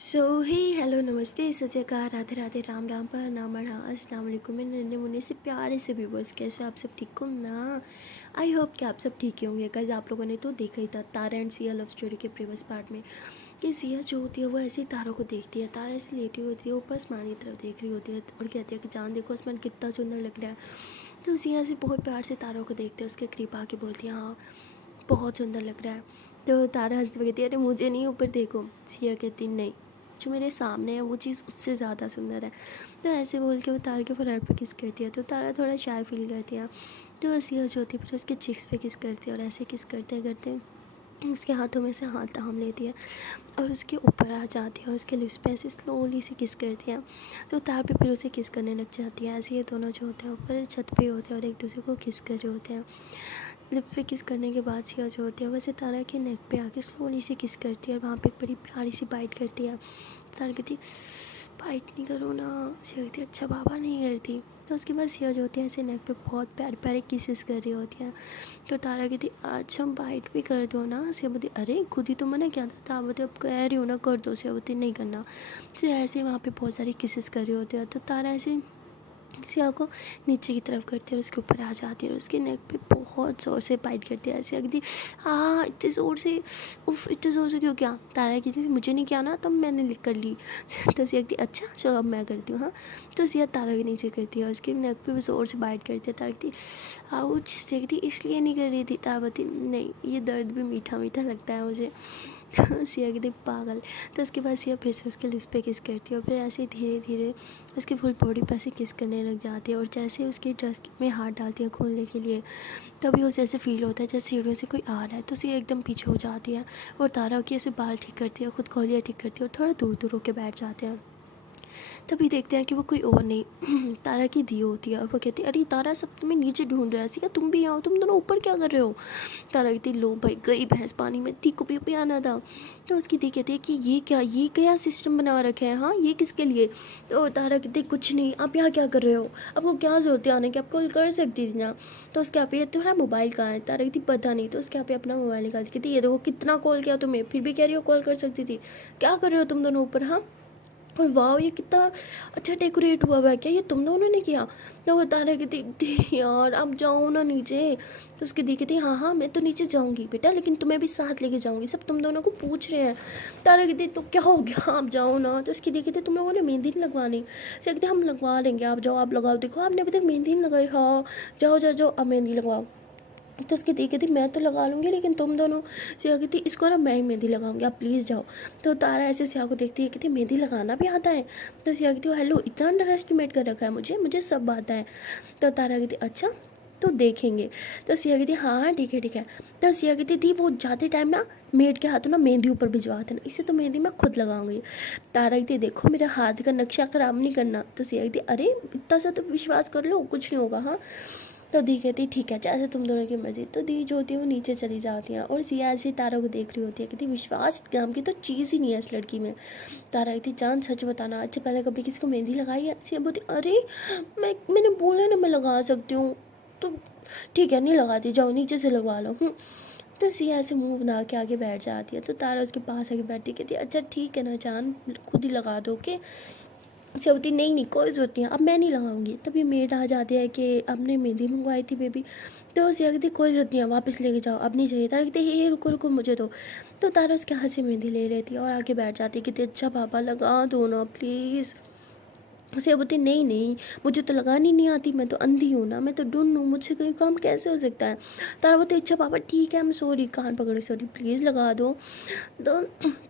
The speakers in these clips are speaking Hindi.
सो हे हेलो नमस्ते सत श्री अकाल राधे राधे राम राम पर नाम अस्सलाम वालेकुम मेरे नन्हे मुन्ने से प्यारे से व्यूवर्स। कैसे आप सब ठीक हो ना। आई होप कि आप सब ठीक ही होंगे। गाइस आप लोगों ने तो देखा ही था तारा एंड सिया लव स्टोरी के प्रीवियस पार्ट में कि सिया जो होती है वो ऐसे ही तारों को देखती है। तारा ऐसे लेटी होती है, ऊपर आसमान की तरफ देख रही होती है और कहती है कि जान देखो आसमान कितना सुंदर लग रहा है। तो सिया से बहुत प्यार से तारों को देखते हैं, उसके करीब आके बोलती है हाँ बहुत सुंदर लग रहा है। तो तारा हंसती हुई कहती है अरे मुझे नहीं ऊपर देखो। सिया कहती नहीं, जो मेरे सामने है वो चीज़ उससे ज़्यादा सुंदर है। तो ऐसे बोल के वो तारा के फोrehead पे किस करती है। तो तारा थोड़ा शाय फील करती है। तो सिया जो होती है फिर उसके चिक्स पे किस करती है और ऐसे किस करते करते उसके हाथों में से हाथ थाम लेती है और उसके ऊपर आ जाती है और उसके लिप्स पे ऐसे स्लोली से किस करती है। तो तार पे फिर उसे किस करने लग जाती है। ऐसे ये दोनों जो होते हैं ऊपर छत पे होते हैं और एक दूसरे को किस कर रहे होते हैं। लिप पे किस करने के बाद सिया जो होती है वैसे तारा के नेक पे आके स्लोली से किस करती है और वहाँ पे एक बड़ी प्यारी सी बाइट करती है। तारा कहती बाइट नहीं करो ना। सिया कहती अच्छा बाबा नहीं करती। तो उसके बाद सिया जो होती है ऐसे नेक पे बहुत प्यारे प्यारे किसेस कर रही होती है। तो तारा कहती अच्छा बाइट भी कर दो ना। सिया बोलती अरे खुद ही तो मना किया था। तारा बोलती अब कह रही हो ना कर दो। सिया बोलती नहीं करना। सिया ऐसे वहाँ पे बहुत सारी किसेस कर रही होती है। तो तारा ऐसे सिया को नीचे की तरफ करती है और उसके ऊपर आ जाती है और उसके नेक पे बहुत ज़ोर से बाइट करती है। सिया कहती हाँ इतने ज़ोर से, उफ इतने ज़ोर से क्यों किया। तारा कहती मुझे नहीं किया ना तब मैंने लिख कर ली। तो सिया कहती अच्छा चलो अब मैं करती हूँ हाँ। तो सिया तारा के नीचे करती है और उसके नेक पे भी ज़ोर से बाइट करती है। तारा कहती आउच। सिया कहती इसलिए नहीं कर रही थी। तारा कहती नहीं ये दर्द भी मीठा मीठा लगता है मुझे। सिया कहती पागल। तो उसके बाद सिया फिर से उसके लिप्स पे किस करती है और फिर ऐसे धीरे धीरे उसकी फुल बॉडी पे ऐसे किस करने लग जाती है और जैसे उसकी ड्रेस में हाथ डालती है खोलने के लिए तभी उसे ऐसे फील होता है जैसे सीढ़ियों से कोई आ रहा है। तो सिया एकदम पीछे हो जाती है और तारा की ऐसे बाल ठीक करती है, खुद खोलिया ठीक करती है और थोड़ा दूर दूर होकर बैठ जाते हैं। तभी देखते हैं कि वो कोई और नहीं तारा की दी होती है और वो कहती है अरे तारा सब तुम्हें नीचे ढूंढ रहा है। सिया तुम भी आओ, तुम दोनों ऊपर क्या कर रहे हो। तारा कहती लो भाई गई भैंस पानी में, दी को भी आना था। तो उसकी दी कहती है कि ये क्या सिस्टम बना रखा है हाँ ये किसके लिए। तो तारा कहती कुछ नहीं, आप यहाँ क्या कर रहे हो, आपको क्या जरूरत है आने की, आप कॉल कर सकती थी ना। तो उसके आप ये तुम्हारा मोबाइल कहाँ है। तारा कहती पता नहीं। तो उसके आप अपना मोबाइल निकालती कहती ये देखो कितना कॉल किया तुम्हें फिर भी कह रही हो कॉल कर सकती थी, क्या कर रहे हो तुम दोनों ऊपर हाँ। और वाह ये कितना अच्छा डेकोरेट हुआ हुआ है, क्या ये तुम दोनों ने किया। तो वो तारा कहती यार आप जाओ ना नीचे। तो उसकी दी कहती हाँ हाँ मैं तो नीचे जाऊंगी बेटा लेकिन तुम्हें भी साथ लेके जाऊंगी, सब तुम दोनों को पूछ रहे हैं। तारा कहती तो क्या हो गया आप जाओ ना। तो उसकी दी कहती तुम लोगों ने मेहंदी नहीं लगवानी। से कहते हम लगवा लेंगे आप जाओ, आप लगाओ, देखो आपने अभी तक मेहंदी नहीं लगाई। हाँ जाओ जाओ जाओ अब मेहंदी लगवाओ। तो उसकी दी कहती मैं तो लगा लूँगी लेकिन तुम दोनों। सिया कहती इसको ना मैं ही मेहंदी लगाऊंगी आप प्लीज़ जाओ। तो तारा ऐसे सिया को देखती है कहती मेहंदी लगाना भी आता है। तो सिया कहती हेलो इतना अंडर एस्टिमेट कर रखा है मुझे, मुझे सब आता है। तो तारा कहती अच्छा तो देखेंगे। तो सिया कहती हाँ हाँ ठीक है ठीक है। तो सिया कहती थी वो जाते टाइम ना मेड के हाथों ना मेहंदी ऊपर भिजवा देना, इसे तो मेहंदी मैं खुद लगाऊंगी। तारा कहती देखो मेरे हाथ का नक्शा खराब नहीं करना। तो सिया कहती अरे इतना सा तो विश्वास कर लो कुछ नहीं होगा हाँ। तो दी कहती ठीक है जैसे तुम दोनों की मर्जी। तो दी जो होती है वो नीचे चली जाती है और सिया ऐसे तारा को देख रही होती है कहती विश्वास नाम की तो चीज़ ही नहीं है इस लड़की में। तारा कहती जान सच बताना अच्छा पहले कभी किसी को मेहंदी लगाई है। सिया बोलती अरे मैंने बोला ना मैं लगा सकती हूँ। तो ठीक है नहीं लगाती जाओ नीचे से लगवा लो। तो सिया ऐसे मुंह बना के आगे बैठ जाती है। तो तारा उसके पास आके बैठती कहती है अच्छा ठीक है ना जान खुद ही लगा दो कि। से होती नहीं नहीं कोई ज़रूरत नहीं है अब मैं नहीं लगाऊंगी। तभी मेड आ जाती है कि आपने मेहंदी मंगवाई थी बेबी। तो सिया कहती कोई ज़रूरत नहीं है वापस लेके जाओ अब नहीं चाहिए। तारा कहती ये रुको रुको मुझे दो। तो तारा उसके हाथ से मेहंदी ले लेती है और आगे बैठ जाती है कहती अच्छा पापा लगा दो ना प्लीज़। सिया बोलती नहीं नहीं मुझे तो लगानी नहीं आती, मैं तो अंधी हूँ ना, मैं तो डून हूँ, मुझसे कोई काम कैसे हो सकता है। तारा बोलती अच्छा पापा ठीक है हम सॉरी, कान पकड़े सॉरी प्लीज़ लगा दो। तो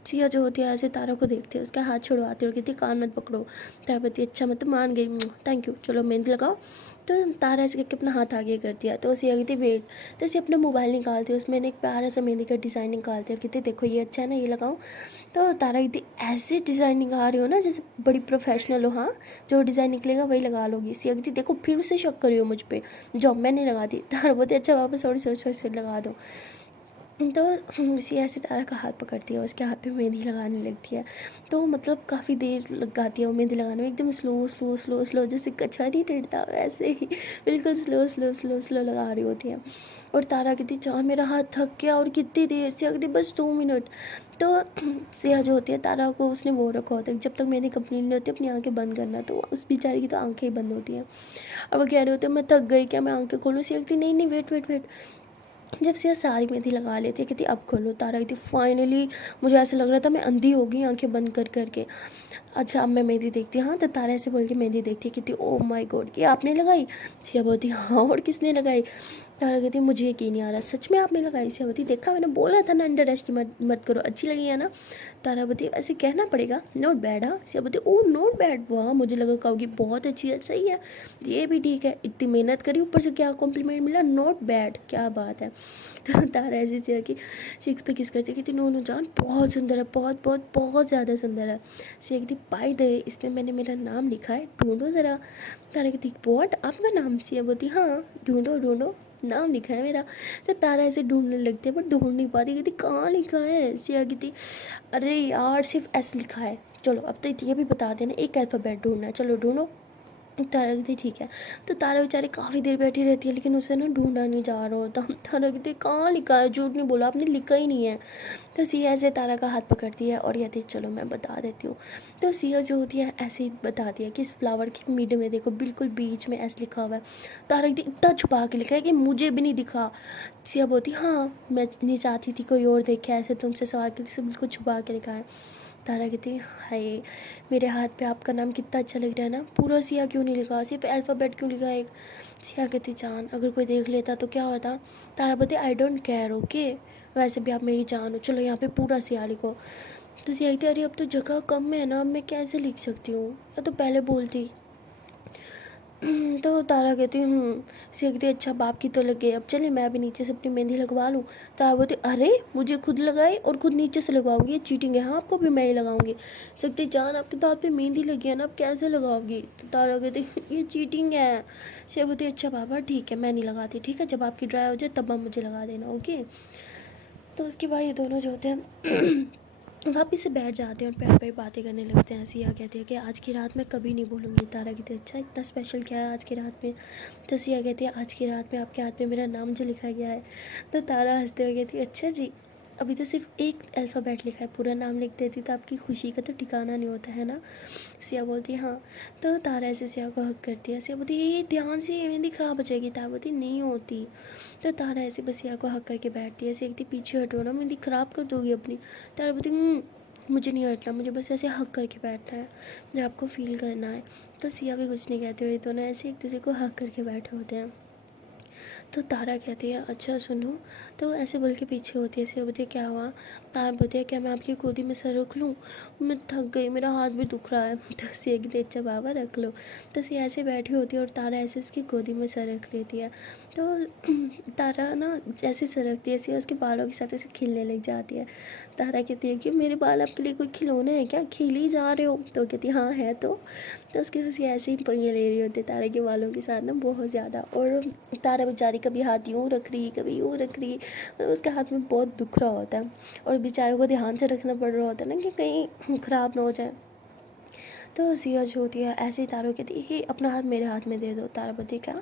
सिया जो होती है ऐसे तारा को देखती है उसका हाथ छुड़वाती है और कहती कान मत पकड़ो। तारा बोलती अच्छा मैं तो मान गई थैंक यू चलो मेहंदी लगाओ। तो तारा ऐसे करके अपना हाथ आगे कर दिया। तो सिया कहती वेट। तो सिया अपना मोबाइल निकालती है उसमें एक प्यारा सा मेहंदी का डिज़ाइन निकालती है और कहती देखो ये अच्छा है ना ये लगाओ। तो तारा कहती ऐसे डिज़ाइन निकाल रही हो ना जैसे बड़ी प्रोफेशनल हो हाँ, जो डिज़ाइन निकलेगा वही लगा लोगी। सिया कहती देखो फिर से शक करी हो मुझ पर, जाओ मैं नहीं लगाती। तारा बोलती अच्छा वापस सॉरी सॉरी सॉरी सॉरी लगा दो। तो सिया सितारा का हाथ पकड़ती है, उसके हाथ पे मेहंदी लगाने लगती है। तो मतलब काफ़ी देर लगाती है वो मेहंदी लगाने में, एकदम स्लो स्लो स्लो स्लो, जैसे कछा नहीं टूटता वैसे ही बिल्कुल स्लो स्लो स्लो स्लो लगा रही होती है। और तारा कहती चाँद मेरा हाथ थक गया और कितनी देर से, अगली बस 2 मिनट। तो सिया जो होती है, तारा को उसने वो रखा होता है जब तक मेहंदी कंप्लीट नहीं होती अपनी आंखें बंद करना, तो उस बेचारी की तो आंखें ही बंद होती हैं। और वो कह रहे होते हैं मैं थक गई, क्या मैं आंखें खोलूँ? सिया कहती नहीं नहीं, वेट वेट वेट। जब सिया सारी मेहंदी लगा लेती है, कहती अब खोलो। तारा कहती फाइनली, मुझे ऐसा लग रहा था मैं अंधी हो गई आंखें बंद कर करके। अच्छा अब मैं मेहंदी देखती हूँ। हाँ, तो तारा ऐसे बोल के मेहंदी देखती है, कहती ओ माय गॉड, ये आपने लगाई? सिया बोलती हाँ, और किसने लगाई? तारा कहती मुझे यकीन नहीं आ रहा, सच में आपने लगाई? सिया बोलती देखा, मैंने बोला था ना अंडर एस्टिमेट मत करो, अच्छी लगी है ना? तारा बोलती ऐसे कहना पड़ेगा, नॉट बैड। हाँ, सिया बोलती ओ नॉट बैड, वाह मुझे लगा कहोगी बहुत अच्छी है, सही है, ये भी ठीक है, इतनी मेहनत करी ऊपर से क्या कॉम्प्लीमेंट मिला, नॉट बैड, क्या बात है। तो तारा ऐसे सिया की चिक्स पे किस करती, कहती नो नो जान बहुत सुंदर है, बहुत बहुत बहुत ज़्यादा सुंदर है। सिया कहती बाय द वे इसमें मैंने मेरा नाम लिखा है, ढूंढो ज़रा। तारा कहती व्हाट, आपका नाम? सिया बोलती हाँ, ढूंढो ढूंढो, नाम लिखा है मेरा। तो तारा ऐसे ढूंढने लगती है पर ढूंढ नहीं पाती, कहती कहाँ लिखा है? सिया कहती अरे यार सिर्फ एस लिखा है, चलो अब तो ये भी बता देना एक अल्फ़ाबेट ढूंढना है, चलो ढूंढो। तारा कहती ठीक है। तो तारा बेचारी काफ़ी देर बैठी रहती है, लेकिन उसे ना ढूंढा नहीं जा रहा होता। तारा कहती कहाँ लिखा है, झूठ नहीं बोला आपने, लिखा ही नहीं है। तो सिया ऐसे तारा का हाथ पकड़ती है और कहती चलो मैं बता देती हूँ। तो सिया जो होती है ऐसे ही बताती है कि इस फ्लावर के मिड में देखो बिल्कुल बीच में ऐसे लिखा हुआ है। तारा कहती इतना छुपा के लिखा है कि मुझे भी नहीं दिखा। सिया बोलती हाँ, मैं नहीं चाहती थी कोई और देखे, ऐसे तुमसे सवाल करके बिल्कुल छुपा के लिखा है। तारा कहती हाय, मेरे हाथ पे आपका नाम कितना अच्छा लग रहा है ना, पूरा सिया क्यों नहीं लिखा, सिर्फ अल्फ़ाबेट क्यों लिखा है एक? सिया कहती जान अगर कोई देख लेता तो क्या होता? तारा बोलती आई डोंट केयर, ओके, वैसे भी आप मेरी जान हो, चलो यहाँ पे पूरा सिया लिखो। तो सिया कहती अरे अब तो जगह कम है ना, अब मैं कैसे लिख सकती हूँ, या तो पहले बोलती। तो तारा कहती सिया कहती अच्छा बाप की तो लग गई, अब चले मैं भी नीचे से अपनी मेहंदी लगवा लूँ। तारा बोलती अरे मुझे खुद लगाई और खुद नीचे से लगवाऊंगी, ये चीटिंग है, हाँ आपको भी मैं ही लगाऊंगी। सकती जान आपके तो हाथ पे मेहंदी लगी है ना, अब कैसे लगाओगी? तो तारा कहती ये चीटिंग है। सिया बोलती अच्छा बाबा ठीक है मैं नहीं लगाती, ठीक है जब आपकी ड्राई हो जाए तब आप मुझे लगा देना, ओके। तो उसके बाद ये दोनों जो होते हैं वापिस से बैठ जाते हैं और प्यार प्यार बातें करने लगते हैं। सिया कहती है कि आज की रात मैं कभी नहीं भूलूंगी। तारा कहती है अच्छा इतना स्पेशल क्या है आज की रात में? तो सिया कहती है आज की रात में आपके हाथ में मेरा नाम जो लिखा गया है। तो तारा हंसते हुए कहती है अच्छा जी, अभी तो सिर्फ एक अल्फ़ाबेट लिखा है, पूरा नाम लिख देती तो आपकी खुशी का तो ठिकाना नहीं होता है ना। सिया बोलती है हाँ। तो तारा ऐसे सिया को हक करती है। सिया बोलती है ये ध्यान से, ये मेहंदी ख़राब हो जाएगी। तारा बोलती नहीं होती। तो तारा ऐसे बस सिया को हक करके बैठती है। सिया कहती पीछे हटो ना, मेहंदी ख़राब कर दोगी अपनी। तारा बोलती मुझे नहीं हटना, मुझे बस ऐसे हक करके बैठना है जब आपको फील करना है। तो सिया भी कुछ नहीं कहती हुई, दोनों ऐसे एक दूसरे को हक करके बैठे होते हैं। तो तारा कहती है अच्छा सुनो। तो ऐसे बोल के पीछे होती है। सिया बोलती है क्या हुआ? तारा बोलती है क्या मैं आपकी गोदी में सर रख लूँ, मैं थक गई, मेरा हाथ भी दुख रहा है। तो सिया कहती है अच्छा बाबा रख लो। तो सिया ऐसे बैठी होती है और तारा ऐसे उसकी गोदी में सर रख लेती है। तो तारा ना जैसे सर रखती है, सिया उसके बालों के साथ ऐसे खिलने लग जाती है। तारा कहती है कि मेरे बाल आपके लिए कोई खिलौने हैं क्या, खेल ही जा रहे हो? तो कहती है हाँ है तो उसके वजह से ऐसे ही पंगे ले रही होती है तारा के बालों के साथ ना बहुत ज़्यादा। और तारा बेचारी कभी हाथ यूँ रख रही कभी यूँ रख रही, तो उसके हाथ में बहुत दुख रहा होता है और बेचारे को ध्यान से रखना पड़ रहा होता है ना कि कहीं ख़राब ना हो जाए। तो सिया जो होती है ऐसे ही तारा कहती है अपना हाथ मेरे हाथ में दे दो। तारा बोलती क्या?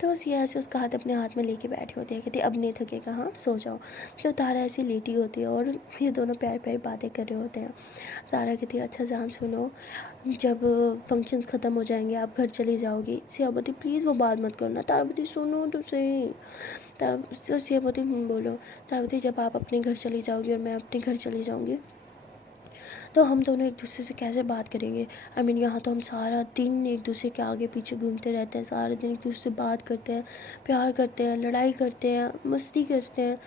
तो सिया ऐसे उसका हाथ अपने हाथ में लेके बैठी होती है, कहती अब नहीं थकेगा, हाँ सो जाओ। तो तारा ऐसी लेटी होती है और ये दोनों प्यार प्यार बातें कर रहे होते हैं। तारा कहती है अच्छा जान सुनो, जब फंक्शंस ख़त्म हो जाएंगे आप घर चली जाओगी। सिया बोलती प्लीज़ वो बात मत करना। तारा बोलती सुनो तो सही। तब तो सिया बोलती बोलो। तारा बोलती जब आप अपने घर चली जाओगी और मैं अपने घर चली जाऊँगी तो हम दोनों एक दूसरे से कैसे बात करेंगे? आई मीन यहाँ तो हम सारा दिन एक दूसरे के आगे पीछे घूमते रहते हैं, सारा दिन एक दूसरे से बात करते हैं, प्यार करते हैं, लड़ाई करते हैं, मस्ती करते हैं,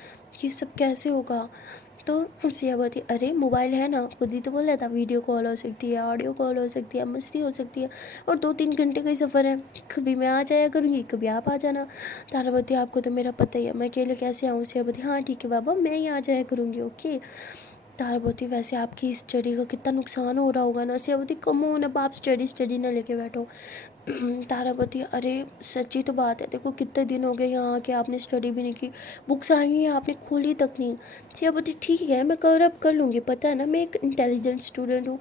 ये सब कैसे होगा? तो सिया बोलती अरे मोबाइल है ना, खुद ही तो बोला था वीडियो कॉल हो सकती है, ऑडियो कॉल हो सकती है, मस्ती हो सकती है, और 2-3 घंटे का ही सफ़र है, कभी मैं आ जाया करूँगी कभी आप आ जाना। तारा बोलती आपको तो मेरा पता ही है मैं अकेले कैसे आऊँ। सिया बोलती हाँ ठीक है बाबा मैं ही आ जाया करूँगी, ओके। तारा बोलती वैसे आपकी स्टडी का कितना नुकसान हो रहा होगा ना। सिया बोलती कम हो ना, आप स्टडी ना लेके बैठो। तारा बोलती अरे सच्ची तो बात है, देखो कितने दिन हो गए यहाँ आके आपने स्टडी भी नहीं की, बुक्स आई हैं आपने खोली तक नहीं। सिया बोलती ठीक है मैं अब कर लूँगी, पता है ना मैं एक इंटेलिजेंट स्टूडेंट हूँ।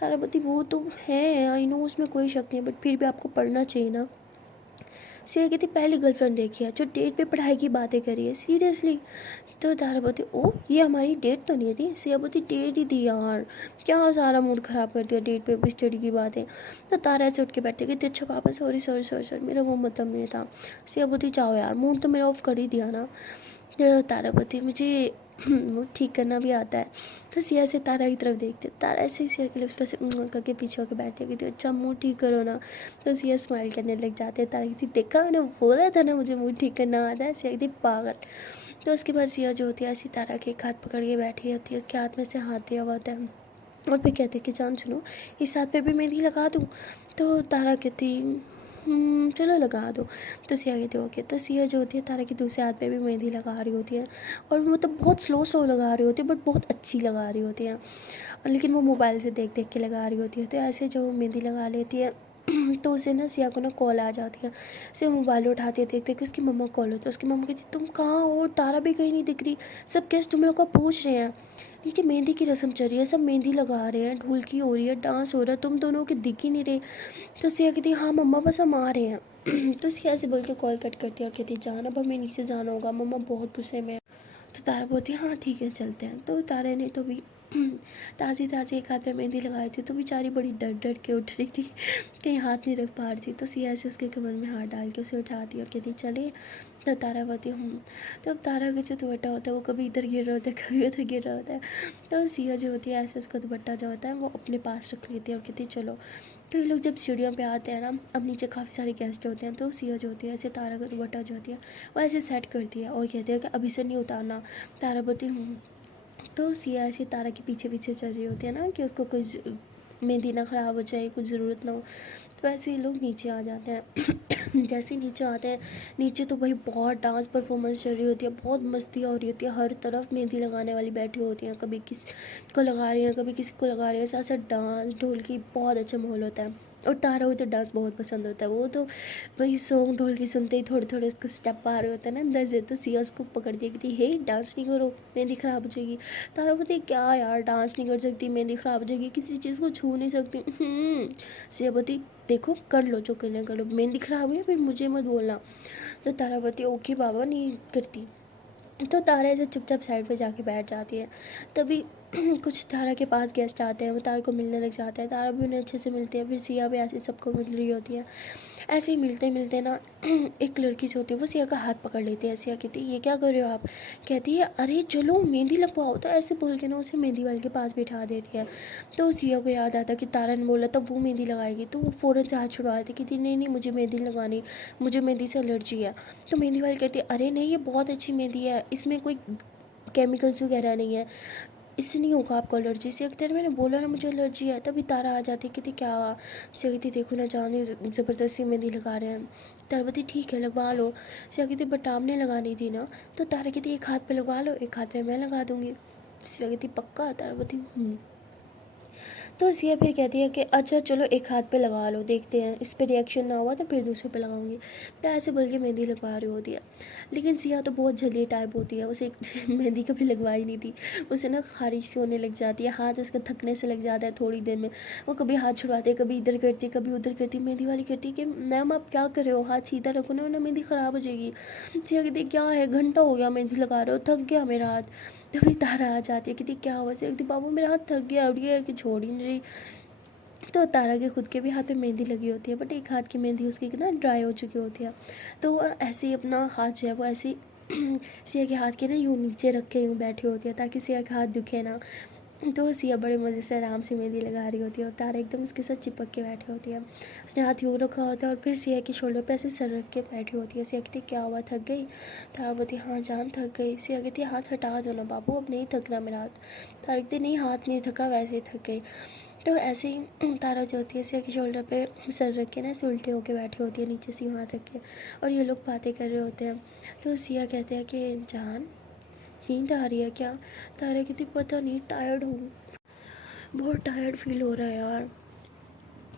तारा बोलती वो तो है आई नो, उसमें कोई शक नहीं, बट फिर भी आपको पढ़ना चाहिए ना। सिया कहती पहली गर्लफ्रेंड देखी है जो डेट पे पढ़ाई की बातें करी है, सीरियसली। तो तारा बोलती ओ ये हमारी डेट तो नहीं थी। सिया बोलती डेट ही थी यार, क्या सारा मूड ख़राब कर दिया डेट पे स्टडी की बातें। तो तारा ऐसे उठ के बैठे कहती अच्छा पापा सॉरी सॉरी सॉरी सॉरी, मेरा वो मतलब नहीं था। सिया बोलती जाओ यार, मूड तो मेरा ऑफ कर ही दिया ना। तो तारा बोलती मुझे मूड ठीक करना भी आता है। तो सिया से तारा की तरफ देखते, तारा ऐसे ही सिया के लिए उसका से करके पीछे होकर बैठती कहती अच्छा मूड ठीक करो ना। तो सिया स्माइल करने लग जाते हैं। तारा कहती देखा मैंने बोला था ना मुझे मूड ठीक करना आता है। सिया कहती पागल। तो उसके बाद सिया जो होती है ऐसी तारा के एक हाथ पकड़ के बैठी होती है, उसके हाथ में से हाथ दिया हुआ होता है और फिर कहते कि जान सुनो इस हाथ पे भी मेहंदी लगा दूँ। तो तारा कहती चलो लगा दो। तो सिया कहती ओके। तो सिया जो होती है तारा के दूसरे हाथ पे भी मेहंदी लगा रही होती है, और मतलब बहुत स्लो लगा रही होती है बट बहुत अच्छी लगा रही होती है, और लेकिन वो मोबाइल से देख देख के लगा रही होती है। तो ऐसे जो मेहंदी लगा लेती है तो उसे ना सिया को ना कॉल आ जाती है। सिया मोबाइल उठाती है, देखते कि उसकी मम्मा कॉल होती है। उसकी मम्मा कहती तुम कहाँ हो, तारा भी कहीं नहीं दिख रही, सब गेस्ट तुम लोग को पूछ रहे हैं, नीचे मेहंदी की रस्म चल रही है, सब मेहंदी लगा रहे हैं, ढोलकी हो रही है, डांस हो रहा है, तुम दोनों के दिख ही नहीं रहे। तो सिया कहती हाँ मम्मा बस हम आ रहे हैं। तो सिया से बोल के कॉल कट करती है और कहती जान अब हमें नीचे जाना होगा, मम्मा बहुत गुस्से में है। तो तारा बोलती है हाँ ठीक है चलते हैं। तो तारा ने तो भी ताज़ी ताज़ी एक हाथ पे मेहंदी लगाई थी, तो बेचारी बड़ी डर डर के उठ रही थी, कहीं हाथ नहीं रख पा रही थी। तो सिया से उसके कमर में हाथ डाल के उसे उठाती और कहती चले। तो तारा बोलती तो अब तारा का जो दुपट्टा होता है वो कभी इधर गिर रहा होता है कभी उधर गिर रहा होता है। तो सिया जो होती है ऐसे उसका दुपट्टा जो होता है वो अपने पास रख लेती है और कहती चलो। तो ये लोग जब स्टूडियो पे आते हैं ना, अब नीचे काफ़ी सारे गेस्ट होते हैं, तो सिया जो होती है ऐसे तारा का दुपट्टा जो होती है वो ऐसे सेट करती है और कहती है कि अभी से नहीं उतारना। तारा बोलती तो सिया ऐसे तारा के पीछे पीछे चल रही होती है ना कि उसको कुछ मेहंदी ना ख़राब हो जाए, कुछ ज़रूरत ना हो। तो ऐसे ही लोग नीचे आ जाते हैं। जैसे ही नीचे आते हैं, नीचे तो भाई बहुत डांस परफॉर्मेंस चल रही होती है, बहुत मस्ती हो रही होती है, हर तरफ मेहंदी लगाने वाली बैठी होती हैं, कभी किसी को लगा रही हैं कभी किसी को लगा रही है, साथ साथ डांस ढोल की बहुत अच्छा माहौल होता है। और तारा को तो डांस बहुत पसंद होता है, वो तो वही सॉन्ग ढोल की सुनते ही थोड़े थोड़े उसको स्टेप आ रहे होते हैं ना अंदर से। तो सिया उसको पकड़ दिया कि हे डांस नहीं करो मेहंदी ख़राब हो जाएगी। तारा बोलती क्या यार डांस नहीं कर सकती, मेहंदी ख़राब हो जाएगी, किसी चीज़ को छू नहीं सकती। सिया बोलती देखो कर लो जो करना कर लो, मेहंदी ख़राब हुई फिर मुझे मत बोलना। तो तारा बोलती ओके बाबा नहीं करती। तो तारा ऐसे चुपचाप साइड पे जाके बैठ जाती है। तभी कुछ तारा के पास गेस्ट आते हैं, वो तारा को मिलने लग जाता है, तारा भी उन्हें अच्छे से मिलती है, फिर सिया भी ऐसे सबको मिल रही होती है। ऐसे ही मिलते मिलते ना एक लड़की जो होती है वो सिया का हाथ पकड़ लेती है। सिया कहती है ये क्या कर रहे हो आप। कहती है अरे चलो मेहंदी लगवाओ। तो ऐसे बोल के ना उसे मेहंदी वाले के पास बिठा देती है। तो सिया को याद आता कि तारा ने बोला तब वो मेहंदी लगाएगी, तो वो फ़ौरन से हाथ छुड़वा देती, कहती नहीं नहीं मुझे मेहंदी लगानी, मुझे मेहंदी से एलर्जी है। तो मेहंदी वाली कहती है अरे नहीं ये बहुत अच्छी मेहंदी है, इसमें कोई केमिकल्स वगैरह नहीं है, इससे नहीं होगा आपको एलर्जी। से कहते मैंने बोला ना मुझे एलर्जी है। तभी तारा आ जाती कहती क्या हुआ। से कहती देखो ना जाने ज़बरदस्ती मेहंदी लगा रहे हैं। तारा कहती ठीक है लगवा लो। से कहती बट आपने लगानी थी ना। तो तारा कहती एक हाथ पे लगवा लो एक हाथ पे मैं लगा दूँगी। से कहती पक्का। तारा कहती तो सिया फिर कहती है कि अच्छा चलो एक हाथ पे लगा लो देखते हैं, इस पर रिएक्शन ना हुआ तो फिर दूसरे पे लगाऊंगी। तो ऐसे बोल के मेहंदी लगवा रही होती है। लेकिन सिया तो बहुत झल्ली टाइप होती है, उसे मेहंदी कभी लगवाई नहीं थी। उसे ना खारिश सी होने लग जाती है, हाथ उसका थकने से लग जाता है थोड़ी देर में। वो कभी हाथ छुड़वाते है, कभी इधर करती कभी उधर करती। मेहंदी वाली कहती है कि मैम आप क्या कर रहे हो, हाथ सीधा रखो ना वरना मेहंदी ख़राब हो जाएगी। सिया कहती क्या है घंटा हो गया मेहंदी लगा रहे हो, थक गया मेरा हाथ। तभी तारा आ जाती है कहती क्या हुआ। से कहती बाबू मेरा हाथ थक गया उठ गया कि छोड़ ही नहीं रही। तो तारा के खुद के भी हाथ पे मेहंदी लगी होती है, बट एक हाथ की मेहंदी उसकी ना ड्राई हो चुकी होती है। तो वो ऐसे ही अपना हाथ जो है वो ऐसे ही सिया के हाथ के ना यूँ नीचे रख के यूँ बैठी होती है ताकि सिया का हाथ दुखे ना। तो सिया बड़े मज़े से आराम से मेहंदी लगा रही होती है और तारा एकदम उसके साथ चिपक के बैठी होती है। उसने हाथ यूँ रखा होता है और फिर सिया के शोल्डर पे ऐसे सर रख के बैठी होती है। सिया कहती क्या हुआ थक गई। तारा बोलती हाँ जान थक गई। सिया कहती हाथ हटा दो ना बाबू अब नहीं थकना मेरा हाथ। तारा कहती नहीं हाथ नहीं थका वैसे ही थक गई। तो ऐसे ही तारा जो होती है सिया के शोल्डर पे सर रख के ना ऐसे उल्टे होके बैठी होती है, नीचे से हाथ रख के, और ये लोग बातें कर रहे होते हैं। तो सिया कहते हैं कि जान नींद आ रही है क्या? तारा कहती पता नहीं, टायर्ड हूँ, बहुत टायर्ड फील हो रहा है यार।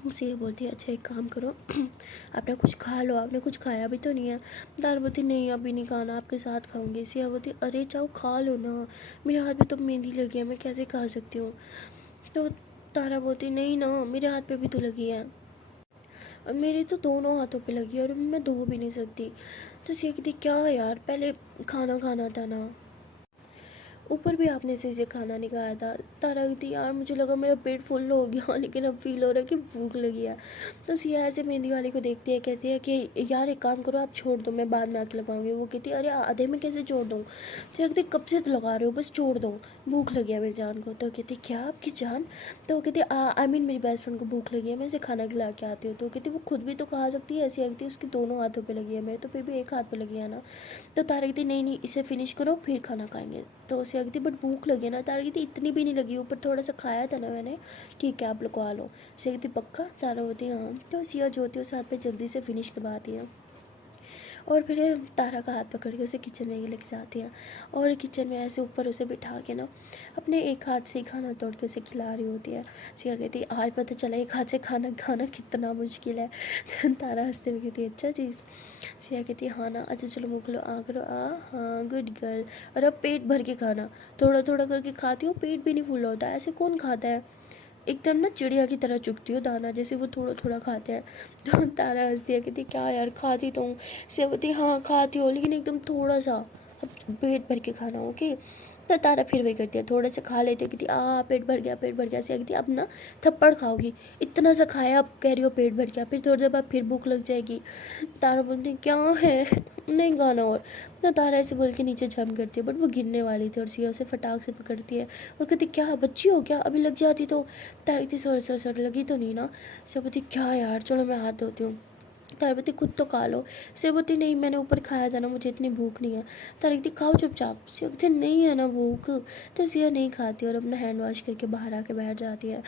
सिया बोलती है अच्छा एक काम करो अपना कुछ खा लो, आपने कुछ खाया भी तो नहीं है। तारा बोलती नहीं अभी नहीं खाना, आपके साथ खाऊंगी। सिया बोलती अरे जाओ खा लो ना, मेरे हाथ में तो मेहंदी लगी है, मैं कैसे खा सकती हूँ। तो तारा बोलती नहीं ना, मेरे हाथ पे भी तो लगी है, और मेरी तो दोनों हाथों पे लगी है और मैं धो भी नहीं सकती। तो सिया कहती क्या यार, पहले खाना खाना था ना, ऊपर भी आपने सही से खाना नहीं खाया था। तारा कहती यार मुझे लगा मेरा पेट फुल हो गया लेकिन अब फील हो रहा है कि भूख लगी है। तो सिया ऐसे मेहंदी वाले को देखती है, कहती है कि यार एक काम करो आप छोड़ दो, मैं बाद में आके लगाऊंगी। वो कहती है अरे आधे में कैसे छोड़ दूँ। सिया कहती कब से तो लगा रहे हो, बस छोड़ दो, भूख लगी है मेरी जान को। तो कहती क्या आपकी जान? तो वो कहती आई मीन मेरी बेस्ट फ्रेंड को भूख लगी है, मैं इसे खाना खिला के आती हूँ। तो कहती वो खुद भी तो खा सकती है। ऐसी कहती उसकी दोनों हाथों पर लगी है, मेरे तो फिर भी एक हाथ पर लगी है ना। तो तारा कहती नहीं नहीं इसे फिनिश करो फिर खाना खाएंगे। तो उसे कहती बट भूख लगी ना। तारा कहती इतनी भी नहीं लगी, ऊपर थोड़ा सा खाया था ना मैंने, ठीक है आप लगवा लो। उसे कहती पक्का? तारा होती हाँ। तो सिया जो होती है उस हाथ पे जल्दी से फिनिश करवाती है और फिर तारा का हाथ पकड़ के उसे किचन में लेके जाती है और किचन में ऐसे ऊपर उसे बिठा के ना अपने एक हाथ से खाना तोड़ के उसे खिला रही होती है। सिया कहती है आज पता चला एक हाथ से खाना खाना कितना मुश्किल है। तारा हंसते हुए कहती है अच्छा चीज़। सिया कहती है हाँ ना, अच्छा चलो मुँह खोलो, आ करो, आ हाँ गुड गर्ल। और अब पेट भर के खाना, थोड़ा थोड़ा करके खाती हो, पेट भी नहीं फूल होता, ऐसे कौन खाता है। एकदम ना चिड़िया की तरह चुगती हो दाना, जैसे वो थोड़ा थोड़ा खाते हैं। तो तारा हंसती है, कहती क्या यार खाती तो हूँ। सिया बोलती हाँ खाती हो लेकिन एकदम थोड़ा सा, अब पेट भर के खाना ओके। तो तारा फिर वही करती है, थोड़ा सा खा लेती है, कहती पेट भर गया पेट भर गया। सिया कहती अब ना थप्पड़ खाओगी, इतना सा खाया अब कह रही हो पेट भर गया, फिर थोड़ी देर बाद फिर भूख लग जाएगी। तारा बोलती क्या है नहीं गाना और। तो तारा ऐसे बोल के नीचे जंप करती है बट वो गिरने वाली थी और सिया उसे फटाक से पकड़ती है और कहती क्या बच्ची हो क्या, अभी लग जाती तो। तारा कहती सॉरी सॉरी सॉरी लगी तो नहीं ना। सिया बोलती क्या यार चलो मैं हाथ धोती हूँ। तारा बोलती खुद तो खा लो। सिया बोलती नहीं मैंने ऊपर खाया था ना, मुझे इतनी भूख नहीं है। तारा कहती खाओ चुपचाप। सिया कहती नहीं है ना भूख। तो सिया नहीं खाती और अपना हैंड वॉश करके बाहर आके बैठ जाती है।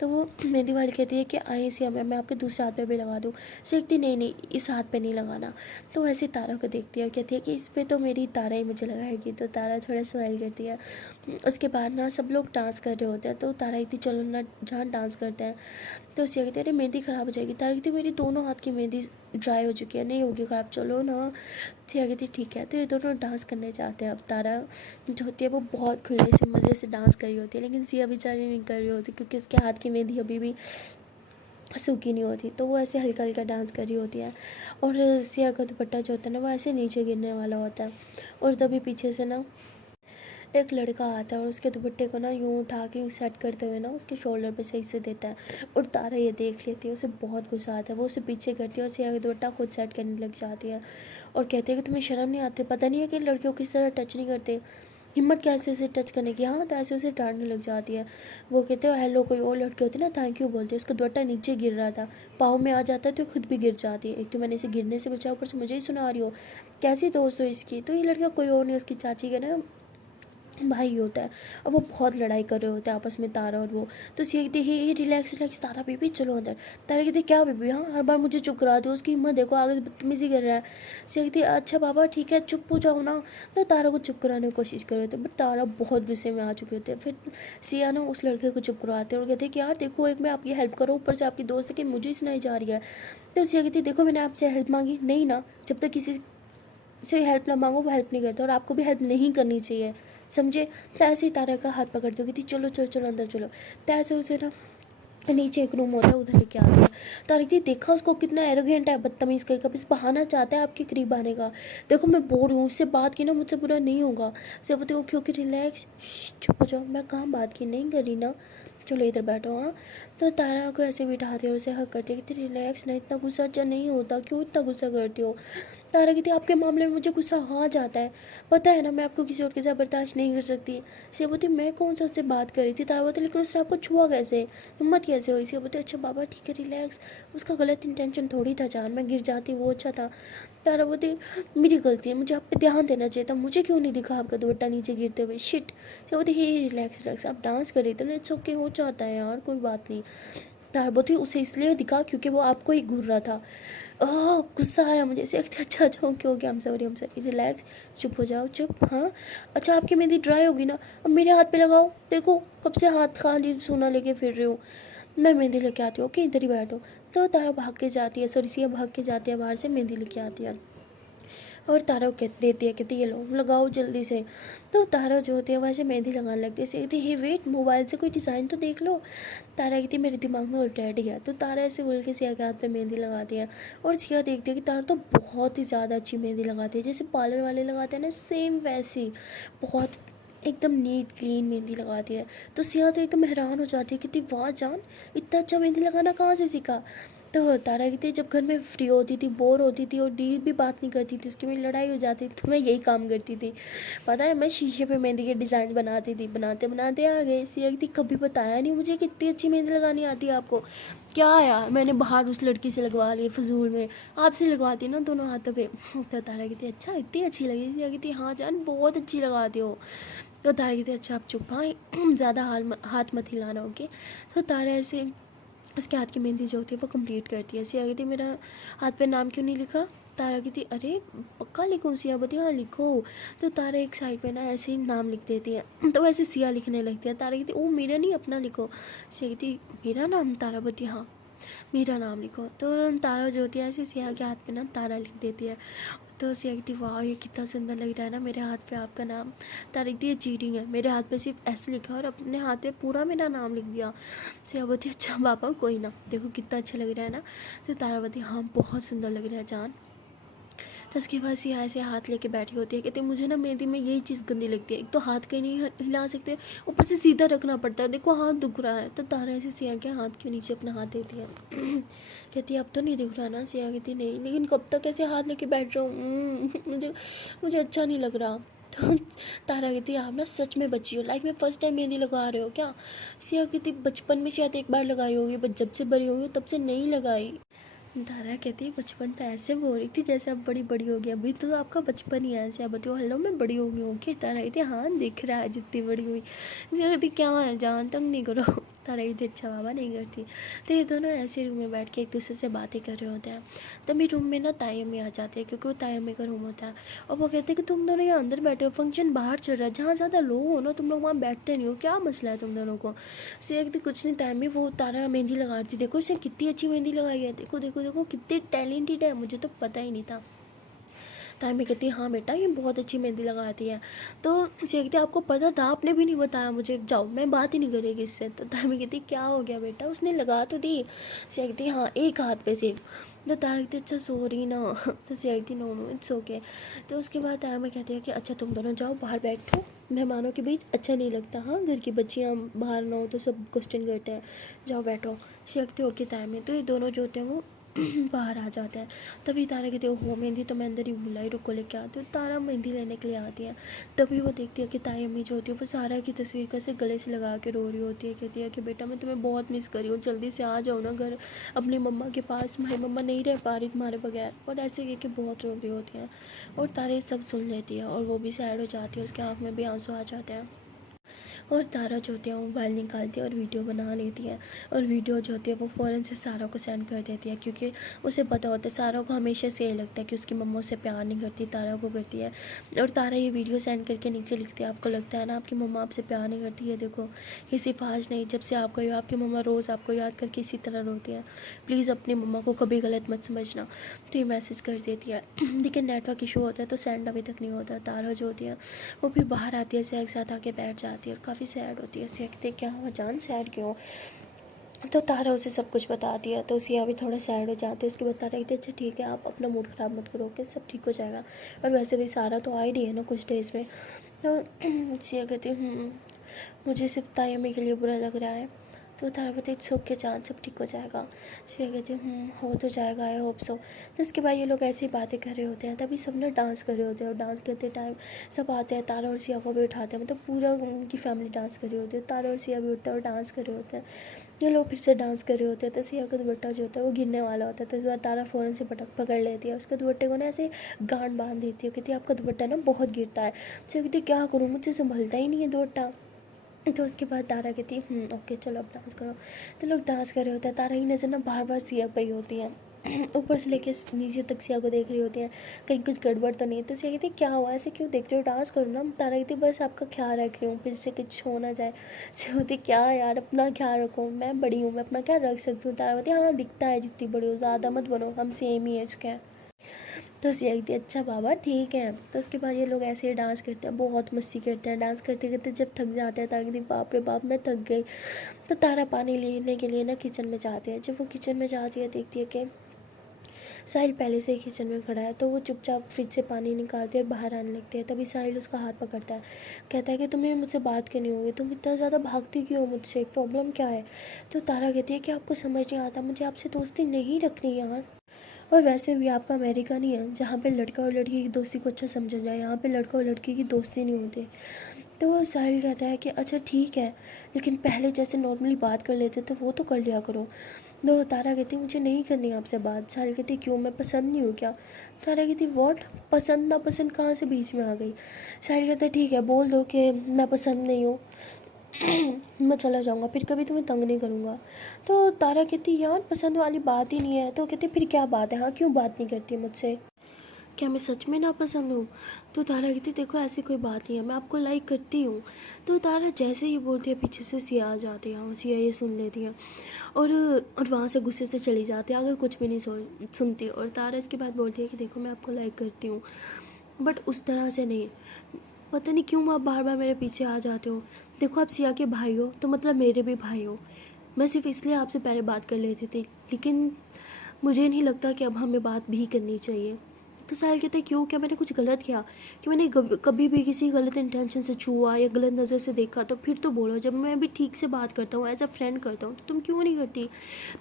तो वो मेहंदी वाली कहती है कि आए सिया मैं आपके दूसरे हाथ पे भी लगा दूँ। सीखती नहीं नहीं इस हाथ पे नहीं लगाना। तो ऐसे तारा को देखती है और कहती है कि इस पे तो मेरी तारा ही मुझे लगाएगी। तो तारा थोड़ा स्माइल करती है। उसके बाद ना सब लोग डांस कर रहे होते हैं तो तारा कहती चलो ना जहाँ डांस करते हैं। तो सिया कहती है अरे मेहंदी ख़राब हो जाएगी। तारा कहती मेरी दोनों हाथ की मेहंदी ड्राई हो चुकी है, नहीं होगी ख़राब, चलो ना। सिया कहती ठीक है। तो ये दोनों डांस करने जाते हैं। अब तारा जो होती है वो बहुत खुले से मज़े से डांस कर रही होती है लेकिन सिया बेचारी नहीं कर रही होती क्योंकि उसके हाथ की मेहंदी अभी भी सूखी नहीं होती। तो वो ऐसे हल्का हल्का डांस कर रही होती है और सिया का दुपट्टा जो होता है ना वो ऐसे नीचे गिरने वाला होता है और तभी पीछे से ना एक लड़का आता है और उसके दुपट्टे को ना यूँ उठा के सेट करते हुए ना उसके शोल्डर पे सही से देता है। और तारा ये देख लेती है, उसे बहुत गुस्सा आता है, वो उसे पीछे करती है और सिया का दुपट्टा खुद सेट करने लग जाती है और कहती है कि तुम्हें शर्म नहीं आती, पता नहीं है कि लड़कियों को किस तरह टच नहीं करते, हिम्मत कैसे उसे टच करने की। हाँ तो ऐसे उसे डांटने लग जाती है। वो कहते हैं हेलो, कोई और लड़की होती है ना थैंक यू बोलती है, उसका दुपट्टा नीचे गिर रहा था, पाँव में आ जाता है तो खुद भी गिर जाती है। एक तो मैंने इसे गिरने से बचाया, ऊपर से मुझे ही सुना रही हो, कैसी दोस्त हो इसकी। तो ये लड़का कोई और नहीं उसकी चाची का ना भाई होता है और वो बहुत लड़ाई कर रहे होते हैं आपस में तारा और वो। तो सिया कहती है रिलैक्स रिलैक्स तारा बेबी चलो अंदर। तारा कहती है क्या बेबी, हाँ हर बार मुझे चुप करा दो, उसकी हिम्मत देखो आगे बदतमीजी कर रहा है। सिया कहती है अच्छा बाबा ठीक है चुप हो जाओ ना। तो तारा को चुप कराने की कोशिश कर रहे थे बट तारा बहुत गुस्से में आ चुके होते हैं। फिर सिया ना उस लड़के को चुप करवाते हैं और कहते हैं कि यार देखो एक मैं आपकी हेल्प करो, ऊपर से आपकी दोस्त है कि मुझे ही सुनाई जा रही है। तो सिया कहती है देखो मैंने आपसे हेल्प मांगी नहीं ना, जब तक किसी से हेल्प ना मांगो वो हेल्प नहीं करता और आपको भी हेल्प नहीं करनी चाहिए समझे। तो ऐसे ही तारा का हाथ पकड़ती होगी थी चलो चलो चलो अंदर चलो। तो ऐसे उसे ना नीचे एक रूम होता है उधर लेके आती है। तारिक जी देखा उसको कितना एरोगेंट है, बदतमीज करके बस बहाना चाहता है आपके करीब आने का। देखो मैं बोर हूँ, उससे बात की ना मुझसे बुरा नहीं होगा। से बोलते हो क्योंकि रिलैक्स, चुप हो जाओ, मैं काम बात की नहीं करी ना, चलो इधर बैठो। हाँ तो तारा को ऐसे बिठाती है और उसे हक करती है कि रिलैक्स ना, इतना गुस्सा अच्छा नहीं होता, क्यों इतना गुस्सा करती हो। तारा कहती है आपके मामले में मुझे गुस्सा आ जाता है, पता है ना मैं आपको किसी और के साथ बर्दाश्त नहीं कर सकती। से बोलती मैं कौन सा उससे बात कर रही थी। तारा बोलती लेकिन उससे आपको छुआ कैसे, हिम्मत कैसे हुई। से बोलते अच्छा बाबा ठीक है रिलैक्स, उसका गलत इंटेंशन थोड़ी था जान, मैं गिर जाती वो अच्छा था। तारा बोलती मेरी गलती है, मुझे आप पे ध्यान देना चाहिए था, मुझे क्यों नहीं दिखा आपका दुपट्टा नीचे गिरते हुए, शिट। से बोलती हे रिलैक्स रिलैक्स, आप डांस कर रही थी ना, इट्स ओके हो जाता है यार कोई बात नहीं। तारा बोलती उसे इसलिए दिखा क्योंकि वो आपको ही घूर रहा था। ओह गुस्सा आ रहा मुझे। सिया कहती अच्छा अच्छा okay okay, I am sorry relax, चुप हो जाओ चुप। हाँ अच्छा आपकी मेहंदी ड्राई होगी ना, अब मेरे हाथ पे लगाओ, देखो कब से हाथ खाली सोना लेके फिर रहे हो, मैं मेहंदी लेके आती हूँ, ओके इधर ही बैठो। तो तारा भाग के जाती है, सॉरी सिया भाग के जाती है बाहर से, मेहंदी लेके आती है और तारा को देती है, कहती है ये लो लगाओ जल्दी से। तो तारा जो होती है वैसे मेहंदी लगाने लगती है। कहती है वेट मोबाइल से कोई डिज़ाइन तो देख लो। तारा कहती है मेरे दिमाग में ऑलरेडी है। तो तारा ऐसे बोल के सिया के हाथ पे मेहंदी लगाती है और सिया देखती है कि तारा तो बहुत ही ज़्यादा अच्छी मेहंदी लगाती है, जैसे पार्लर वाले लगाते हैं ना सेम वैसी, बहुत एकदम नीट क्लीन मेहंदी लगाती है। तो सिया तो एकदम हैरान हो जाती है, कहती वाह जान इतना अच्छा मेहंदी लगाना कहाँ से सीखा। तो तारा कहती है जब घर में फ्री होती थी, बोर होती थी और दी भी बात नहीं करती थी, उसकी मेरी लड़ाई हो जाती थी, तो मैं यही काम करती थी। पता है मैं शीशे पे मेहंदी के डिज़ाइन बनाती थी, बनाते बनाते आ गए। सिया कहती कभी बताया नहीं मुझे कि इतनी अच्छी मेहंदी लगानी आती है आपको। क्या यार मैंने बाहर उस लड़की से लगवा ली फजूल में, आपसे लगवाती ना दोनों हाथों पे। तो तारा कहती अच्छा इतनी अच्छी लगी। सिया कहती हाँ जान बहुत अच्छी लगाती हो। तो तारा कहती अच्छा आप चुप, हाँ ज़्यादा हाथ मत हिलाना ओके। तो तारा ऐसे उसके हाथ की मेहंदी जो होती है वो कंप्लीट करती है। सिया कहती मेरा हाथ पे नाम क्यों नहीं लिखा। तारा कहती अरे पक्का लिखो। सिया बोलती हाँ लिखो। तो तारा एक साइड पे ना ऐसे ही नाम लिख देती है, तो वैसे सिया लिखने लगती है। तारा कहती ओ मेरा नहीं अपना लिखो। सिया कहती मेरा नाम। तारा बोलती हाँ मेरा नाम लिखो। तो तारा जो होती है ऐसे सिया के हाथ पे ना तारा लिख देती है। तो सिया कहती वाह ये कितना सुंदर लग रहा है ना मेरे हाथ पे आपका नाम। तारा कहती ये चीटिंग है, मेरे हाथ पे सिर्फ ऐसे लिखा और अपने हाथ पे पूरा मेरा नाम लिख दिया। सिया बोलती अच्छा पापा कोई ना, देखो कितना अच्छा लग रहा है ना। तो तारा बोलती हाँ बहुत सुंदर लग रहा है जान। तो उसके बाद सिया ऐसे हाथ लेके बैठी होती है, कहती मुझे ना मेहंदी में यही चीज़ गंदी लगती है, एक तो हाथ कहीं नहीं हिला सकते, ऊपर से सीधा रखना पड़ता है, देखो हाथ दुख रहा है। तो तारा ऐसे सिया के हाथ के नीचे अपना हाथ देती है कहती है अब तो नहीं दिख रहा ना। सिया कहती नहीं लेकिन कब तक ऐसे हाथ लेके बैठ रहा हूँ मुझे मुझे अच्छा नहीं लग रहा। तो तारा कहती है आप ना सच में बच्ची हो, लाइफ में फर्स्ट टाइम मेहंदी लगा रहे हो क्या। सिया कहती बचपन में शायद एक बार लगाई होगी, बट जब से बड़ी हुई हो तब से नहीं लगाई। तारा कहती है बचपन तो ऐसे बोल रही थी जैसे अब बड़ी बड़ी हो गई, अभी तो आपका बचपन ही है ऐसे। अब बताओ हेलो मैं बड़ी हो गई हूँ क्या। तारा कहती है हाँ दिख रहा है जितनी बड़ी हुई। कहती क्या है जान तंग नहीं करो। तारा कहती अच्छा बाबा नहीं करती। तो ये दोनों ऐसे रूम में बैठ के एक दूसरे से बातें कर रहे होते हैं। तभी रूम में ना ताई अम्मी आ जाती है, क्योंकि वो ताई अम्मी का रूम होता है। और वो कहते हैं कि तुम दोनों यहाँ अंदर बैठे हो, फंक्शन बाहर चल रहा है, जहाँ ज़्यादा लोग हो ना तुम लोग वहाँ बैठते नहीं हो, क्या मसला है तुम दोनों को। सिया कहती कुछ नहीं ताई अम्मी, वो तारा मेहंदी लगा रही थी, देखो इसने कितनी अच्छी मेहंदी लगाई है, देखो देखो देखो कितनी टैलेंटेड है, मुझे तो पता ही नहीं था। ताई मैं कहती है हाँ बेटा ये बहुत अच्छी मेहंदी लगाती है। तो सिया कहती आपको पता था, आपने भी नहीं बताया मुझे, जाओ मैं बात ही नहीं करेगी इससे। तो ताई मैं कहती क्या हो गया बेटा, उसने लगा तो दी। सिया कहती हाँ एक हाथ पे सिर्फ। तो तारा कहती अच्छा सॉरी ना। तो सिया कहती नो नो इट्स ओके। तो उसके बाद ताया मैं कहती है कि अच्छा तुम दोनों जाओ बाहर बैठो, मेहमानों के बीच अच्छा नहीं लगता, हाँ घर की बच्चियाँ बाहर ना हो तो सब क्वेश्चन करते हैं, जाओ बैठो। सिया कहती ओके ताया में। तो ये दोनों जो होते हैं वो बाहर आ जाते हैं। तभी तारा कहती है ओहो मेहंदी तो मैं अंदर ही भूला ही, रुको लेके आती हूँ। तारा मेहंदी लेने के लिए आती है। तभी वो देखती है कि ताई अम्मी जो होती है वो सारा की तस्वीर का से गले से लगा के रो रही होती है। कहती है कि बेटा मैं तुम्हें बहुत मिस करी हूँ, जल्दी से आ जाओ ना घर अपनी मम्मा के पास, तुम्हारी मम्मा नहीं रह पा रही तुम्हारे बगैर। और ऐसे कह के बहुत रो रही होती है। और तारा ये सब सुन लेती है और वो भी सैड हो जाती है, उसके आँख में भी आंसू आ जाते हैं। और तारा जो होती है वो मोबाइल निकालती है और वीडियो बना लेती है। और वीडियो जो होती है वो फ़ौरन से सारा को सेंड कर देती है, क्योंकि उसे पता होता है सारा को हमेशा से ये लगता है कि उसकी मम्मा उससे प्यार नहीं करती, तारा को करती है। और तारा ये वीडियो सेंड करके नीचे लिखती है आपको लगता है ना आपकी मम्मा आपसे प्यार नहीं करती है, देखो ये सिर्फ आज नहीं, जब से आपको आपकी मम्मा रोज़ आपको याद करके इसी तरह रोती है, प्लीज़ अपनी मम्मा को कभी गलत मत समझना। तो ये मैसेज कर देती है। लेकिन नेटवर्क इशू होता है तो सेंड अभी तक नहीं होता। तारा जो होती है वो फिर बाहर आती है, सिया के साथ आके बैठ जाती है और काफ़ी सैड होती है। सिया कहती है क्या हुआ जान सैड क्यों। तो तारा उसे सब कुछ बताती है, तो सिया भी थोड़ा सैड हो जाती है। उसके बाद तारा कहती है अच्छा ठीक है आप अपना मूड ख़राब मत करो, कि सब ठीक हो जाएगा, और वैसे भी सारा तो आ ही रही है ना कुछ डेज़ में। तो सिया कहती है मुझे सिर्फ ताई अम्मी के लिए बुरा लग रहा है। तो तारा कहती है इट्स ओके जान सब ठीक हो जाएगा। सिया कहती है हो तो जाएगा आई होप सो। तो उसके बाद ये लोग ऐसी बातें कर रहे होते हैं, तभी सब ना डांस कर रहे होते हैं, और डांस करते टाइम सब आते हैं, तारा और सिया को भी उठाते हैं, मतलब पूरा उनकी फैमिली डांस कर रही होती है, तारा और सिया भी उठते हैं और डांस कर रहे होते हैं। ये लोग फिर से डांस कर रहे होते हैं, तो सिया का दुपट्टा जो होता है वो गिरने वाला होता है। तो इस बार तारा फ़ौरन से पकड़ लेती है, उसके दुपट्टे को ना ऐसे गांठ बांध देती है, कहती है आपका दुपट्टा ना बहुत गिरता है। सिया कहती है क्या करूँ मुझसे संभलता ही नहीं है दुपट्टा। तो उसके बाद तारा कहती है ओके चलो अब डांस करो। तो लोग डांस कर रहे होते हैं, तारा की नज़र ना बार बार सिया पे ही होती है। ऊपर से लेके नीचे तक सिया को देख रही होती हैं, कहीं कुछ गड़बड़ तो नहीं। तो सिया कहती है क्या हुआ, ऐसे क्यों देख रहे हो, डांस करो ना। तारा कहती बस आपका ख्याल रख रही हूँ, फिर से कुछ हो ना जाए। सिया होती क्या यार, अपना ख्याल रखो, मैं बड़ी हूँ, मैं अपना क्या रख सकती हूँ। तारा कहती हाँ दिखता है जितनी बड़ी हो, ज़्यादा मत बनो, हम सेम ही एज के हैं। तो सिया कहती अच्छा बाबा ठीक है। तो उसके बाद ये लोग ऐसे ही डांस करते हैं, बहुत मस्ती करते हैं। डांस करते करते जब थक जाते हैं, तारा कहती बाप रे बाप मैं थक गई। तो तारा पानी लेने के लिए ना किचन में जाती है। जब वो किचन में जाती है देखती है कि साहिल पहले से ही किचन में खड़ा है। तो वो चुपचाप फ्रिज से पानी निकालती है, बाहर आने लगती है। तभी साहिल उसका हाथ पकड़ता है, कहता है कि तुम्हें मुझसे बात करनी होगी, तुम इतना ज़्यादा भागती क्यों हो मुझसे, प्रॉब्लम क्या है। तो तारा कहती है कि आपको समझ नहीं आता, मुझे आपसे दोस्ती नहीं रखनी यार। और वैसे भी आपका अमेरिका नहीं है जहाँ पे लड़का और लड़की की दोस्ती को अच्छा समझा जाए, यहाँ पे लड़का और लड़की की दोस्ती नहीं होती। तो साहिल कहता है कि अच्छा ठीक है, लेकिन पहले जैसे नॉर्मली बात कर लेते थे वो तो कर लिया करो। तो तारा कहती मुझे नहीं करनी आपसे बात। साहिल कहती क्यों, मैं पसंद नहीं हूँ क्या। तारा कहती व्हाट, पसंद ना पसंद कहाँ से बीच में आ गई। साहिल कहता है ठीक है बोल दो कि मैं पसंद नहीं हूँ, मैं चला जाऊँगा, फिर कभी तुम्हें तंग नहीं करूँगा। तो तारा कहती यार पसंद वाली बात ही नहीं है। तो कहती फिर क्या बात है, हाँ क्यों बात नहीं करती मुझसे, क्या मैं सच में नापसंद हूँ। तो तारा कहती देखो ऐसी कोई बात नहीं है, मैं आपको लाइक करती हूँ। तो तारा जैसे ही बोलती है पीछे से सिया आ जाती है, और सिया ये सुन लेती है और वहाँ से गुस्से से चली जाती है, अगर कुछ भी नहीं सुनती। और तारा इसके बाद बोलती है कि देखो मैं आपको लाइक करती हूँ बट उस तरह से नहीं, पता नहीं क्यों आप बार बार मेरे पीछे आ जाते हो। देखो आप सिया के भाई हो तो मतलब मेरे भी भाई हो, मैं सिर्फ इसलिए आपसे पहले बात कर लेती थी, लेकिन मुझे नहीं लगता कि अब हमें बात भी करनी चाहिए। तो साहिल कहते हैं क्यों, क्या मैंने कुछ गलत किया, कि मैंने कभी भी किसी गलत इंटेंशन से छुआ या गलत नज़र से देखा तो फिर तो बोलो, जब मैं भी ठीक से बात करता हूँ एज अ फ्रेंड करता हूँ तो तुम क्यों नहीं करती।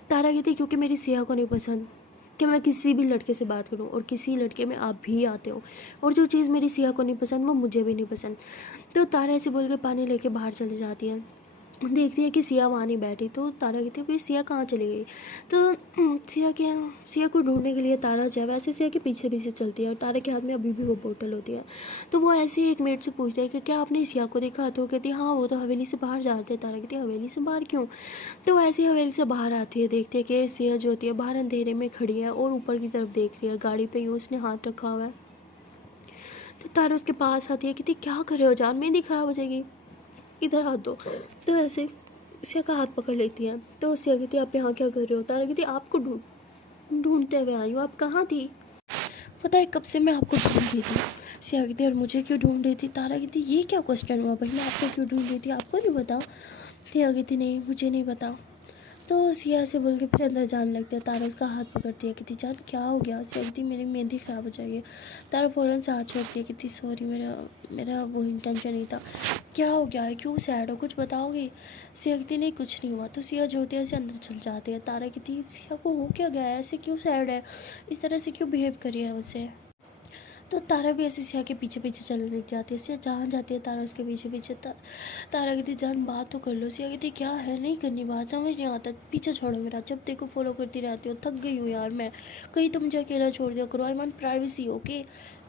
तारा कहती क्योंकि मेरी सिया को नहीं पसंद कि मैं किसी भी लड़के से बात करूं, और किसी लड़के में आप भी आते हो, और जो चीज़ मेरी सिया को नहीं पसंद वो मुझे भी नहीं पसंद। तो तारा ऐसे बोल के पानी लेके बाहर चली जाती है, देखती है कि सिया वहाँ नहीं बैठी। तो तारा कहती है भाई सिया कहाँ चली गई। तो सिया को ढूंढने के लिए तारा जो है वैसे सिया के पीछे पीछे चलती है, और तारा के हाथ में अभी भी वो बोतल होती है। तो वो ऐसे ही एक मेट से पूछता है कि क्या आपने सिया को देखा। तो कहती है हाँ वो तो हवेली से बाहर जा रहे थे। तारा कहती है हवेली से बाहर क्यों। तो ऐसे ही हवेली से बाहर आती है, देखती है कि सिया जो होती है बाहर अंधेरे में खड़ी है और ऊपर की तरफ देख रही है, गाड़ी पे यूँ उसने हाथ रखा हुआ है। तो तारा उसके पास आती है, कहती क्या कर रहे हो जान, मेहंदी खराब हो जाएगी, इधर हाथ दो। तो ऐसे सिया का हाथ पकड़ लेती है। तो सिया कहती है आप यहाँ क्या कर रहे हो। तारा कहती आपको ढूंढते हुए आई हूँ, आप कहाँ थी। पता है कब से मैं आपको ढूंढ रही थी। सिया कहती और मुझे क्यों ढूंढ रही थी। तारा कहती ये क्या क्वेश्चन हुआ भाई, मैं आपको क्यों ढूंढ रही थी, आपको नहीं पता। सिया कहती नहीं मुझे नहीं पता। तो सिया से बोल के फिर अंदर जाने लगता है। तारा उसका हाथ पकड़ती है, कहती जान क्या हो गया। सिया कहती मेरी मेहंदी ख़राब हो जाएगी। तारा फ़ौरन से हाथ छोड़ती है, कहती सॉरी मेरा मेरा वो इंटेंशन नहीं था। क्या हो गया है, क्यों सैड हो, कुछ बताओगी। सिया कहती नहीं कुछ नहीं हुआ। तो सिया जो होती है ऐसे अंदर चल जाती है। तारा कहती सिया को हो क्या गया है, ऐसे क्यों सैड है, इस तरह से क्यों बिहेव करी है मुझसे। तो तारा भी ऐसे सिया के पीछे पीछे चलने लग जाती है। सिया जहाँ जाती है तारा उसके पीछे पीछे। तारा कहती जान बात तो कर लो। सिया कहती क्या है, नहीं करनी बात, समझ नहीं आता, पीछे छोड़ो मेरा, जब देखो फॉलो करती रहती हो, थक गई हूँ यार मैं, कहीं तो मुझे अकेला छोड़ दिया करो, आई वांट प्राइवेसी। ओके।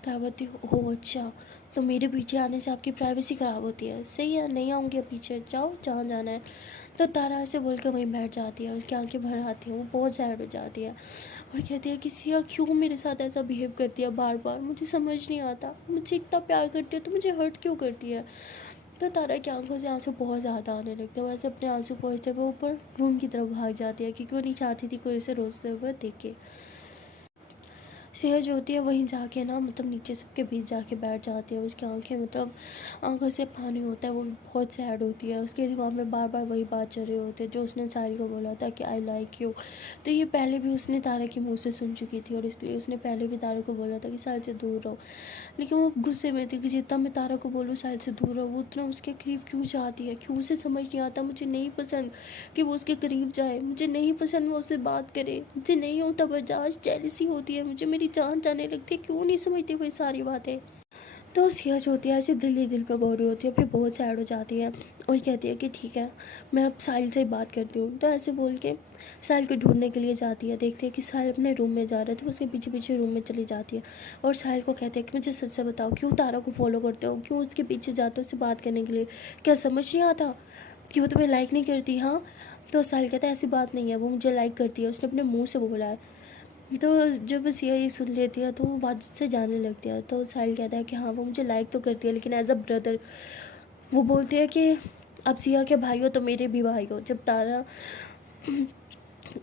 तारा कहती हो अच्छा, तो मेरे पीछे आने से आपकी प्राइवेसी ख़राब होती है, सही है नहीं आऊँगी अब पीछे, जाओ जहाँ जाना है। तो तारा ऐसे बोल कर वहीं बैठ जाती है, उसकी आंखें भर आती हैं, वो बहुत सैड हो जाती है और कहती है कि सिया क्यों मेरे साथ ऐसा बिहेव करती है बार बार, मुझे समझ नहीं आता, मुझे इतना प्यार करती है तो मुझे हर्ट क्यों करती है। तो तारा की आंखों से आंसू बहुत ज़्यादा आने लगते हैं, वैसे अपने आंसू पोंछते हुए ऊपर रूम की तरफ भाग जाती है क्योंकि वो नहीं चाहती थी कोई उसे रोते हुए देखे। सिया जो होती है वहीं जाके ना मतलब नीचे सबके बीच जाके बैठ जाती है। उसकी आंखें मतलब आंखों से पानी होता है, वो बहुत सैड होती है। उसके दिमाग में बार बार वही बात चल रही होती है जो उसने साहिल को बोला था कि आई लाइक यू। तो ये पहले भी उसने तारा के मुंह से सुन चुकी थी और इसलिए उसने पहले भी तारा को बोला था कि साहिल से दूर रहो। लेकिन वो गुस्से में थी कि जितना मैं तारा को बोलूँ साहिल से दूर रहो, वो उतना उसके करीब क्यों चाहती है, क्यों उसे समझ नहीं आता। मुझे नहीं पसंद कि वो उसके करीब जाए, मुझे नहीं पसंद वो उससे बात करे, मुझे नहीं होता बर्दाश्त, जेलसी होती है मुझे, मेरी जान जाने लगती है, क्यों नहीं समझती वो सारी बातें। तो सिया जो होती है ऐसे दिल ही दिल पे बोल रही होती है, फिर बहुत सैड हो जाती है और कहती है कि ठीक है मैं अब साहिल से ही बात करती हूँ। तो ऐसे बोल के साहिल को ढूंढने के लिए जाती है, देखती है कि साहिल अपने रूम में जा रहा है तो उसके पीछे पीछे रूम में चली जाती है और साहिल को कहती है कि मुझे सच से बताओ क्यों तारा को फॉलो करते हो, क्यों उसके पीछे जाते हो उससे बात करने के लिए, क्या समझ नहीं आता कि वो तुम्हें लाइक नहीं करती। हाँ। तो साहिल कहता है ऐसी बात नहीं है, वो मुझे लाइक करती है, उसने अपने मुँह से बोला है। तो जब सिया ये सुन लेती है तो वो वाजिद से जाने लगती है। तो साहिल कहता है कि हाँ वो मुझे लाइक तो करती है लेकिन एज अ ब्रदर। वो बोलती है कि अब सिया के भाई हो तो मेरे भी भाई हो। जब तारा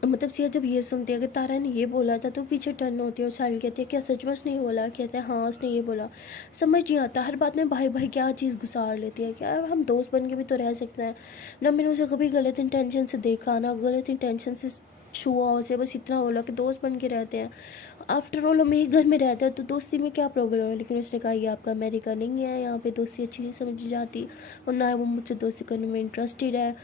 मतलब सिया जब ये सुनती है कि तारा ने ये बोला था तो पीछे टर्न होती है और साहिल कहती है क्या सच में उसने ये बोला? कहते हैं हाँ उसने ये बोला। समझ नहीं आता हर बात में भाई भाई क्या चीज़ घुसाड़ लेती है। क्या हम दोस्त बन के भी तो रह सकते हैं ना। मैंने उसे कभी गलत इंटेंशन से देखा ना गलत इंटेंशन से छुआ उसे। बस इतना बोला कि दोस्त बन के रहते हैं। आफ्टर ऑल हम एक घर में रहते हैं तो दोस्ती में क्या प्रॉब्लम है। लेकिन उसने कहा ये आपका अमेरिका नहीं है, यहाँ पे दोस्ती अच्छी नहीं समझी जाती और ना वो मुझसे दोस्ती करने में इंटरेस्टेड है।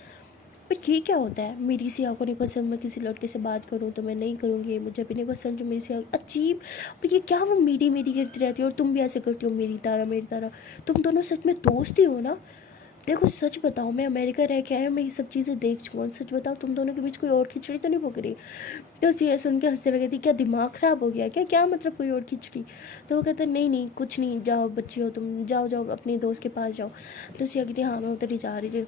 पर ये क्या होता है, मेरी सिया को नहीं पसंद मैं किसी लड़के से बात करूँ तो मैं नहीं करूँगी, मुझे भी नहीं पसंद जो मेरी सिया। अजीब। और ये क्या वो मेरी मेरी करती रहती है और तुम भी ऐसे करती हो मेरी तरह मेरी तरह। तुम दोनों सच में दोस्त ही हो ना? देखो सच बताओ, मैं अमेरिका रह के आया, मैं ये सब चीज़ें देख चुका हूँ। सच बताओ तुम दोनों के बीच कोई और खिचड़ी तो नहीं पक रही? तो सिया सुन के हंसते हुए कहती क्या दिमाग ख़राब हो गया क्या? क्या मतलब कोई और खिचड़ी? तो वो कहते नहीं नहीं कुछ नहीं, जाओ बच्ची हो तुम, जाओ जाओ अपने दोस्त के पास जाओ। तो सिया कहती हाँ मैं उधर ही जा रही थी।